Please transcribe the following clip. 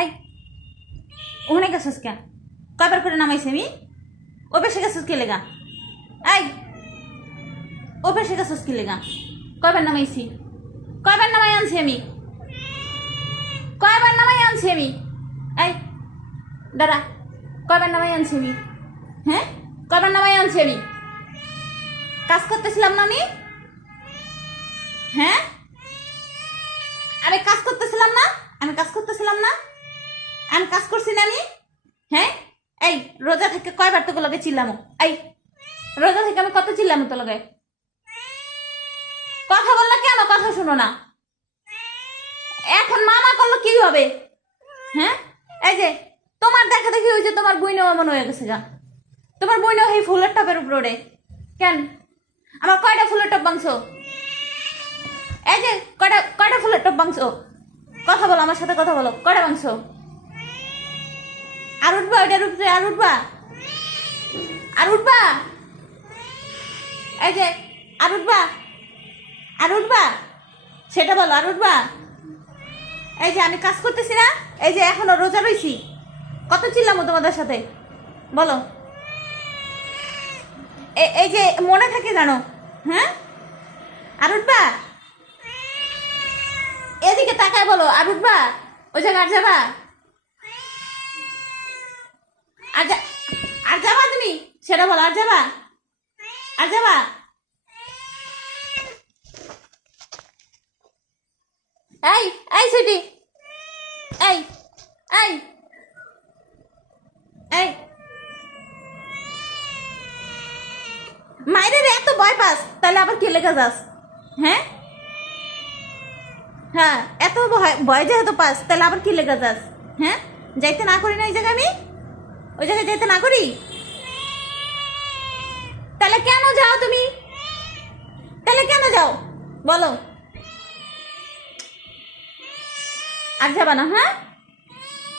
এই ওখানে গেছিস কে? কয়বার করে নামাইছি আমি? ও বেশি গেছিস কি লেগা? এই ও বেশি গেছিস কি লেগা? কয়বার নামাইছি? কয়বার নামাই আনছি আমি? কয়বার নামাই আনছি আমি? এই দাঁড়া, কয়বার নামাই আনছি আমি? হ্যাঁ, কয়বার নামাই আনছি আমি? কাজ করতেছিলাম না আমি? হ্যাঁ, আমি কাজ করতেছিলাম না? আমি কাজ করতেছিলাম না? আমি কাজ করছি না আমি? হ্যাঁ, এই রোজা থেকে কয়বার তোকে লগে চিল্লামো? এই রোজা থেকে আমি কত চিল্লামো তো লগে? কথা বললে কেন কথা শুনো না? এখন মামা করলো কি হবে? হ্যাঁ, এই যে তোমার দেখা দেখি হয়েছে, তোমার বইনও এমন হয়ে গেছে গা। তোমার বইনও এই ফুলের টপের উপরে কেন? আমার কয়টা ফুলের টপ বাংছো? এই যে কয়টা কয়টা ফুলের টপ বাংছো? কথা বলো, আমার সাথে কথা বলো, কয়টা বাংছো? আর উঠবা? ওইটার উপরে আর উঠবা? আর উঠবা? এই যে আর উঠবা? আর উঠবা? সেটা বলো, আর উঠবা? এই যে আমি কাজ করতেছি না, এই যে এখনো রোজা রইছি, কত চিল্লামো তোমাদের সাথে বলো? এই যে মনে থাকে জানো? হ্যাঁ, আর উঠবা? এদিকে তাকায় বলো, আর উঠবা? ওই জায়গায় আর যাবা? আর আর যাবা তুমি? সেটা বলো, আর যাবা? আর যাবা? এই এই সুইটি, এই এই এই মাইরে এত ভয় পাস তাহলে আবার কে লেগে যাস? হ্যাঁ, হ্যাঁ, এত ভয় ভয় যেহেতু পাস তাহলে আবার কি লেগে যাস? হ্যাঁ, যাইতে না করি না ওই জায়গায়? আমি ওই জায়গায় যাইতে না করি? তাহলে কেন যাও তুমি? তাহলে কেন যাও বলো? আর যাবা না? হ্যাঁ,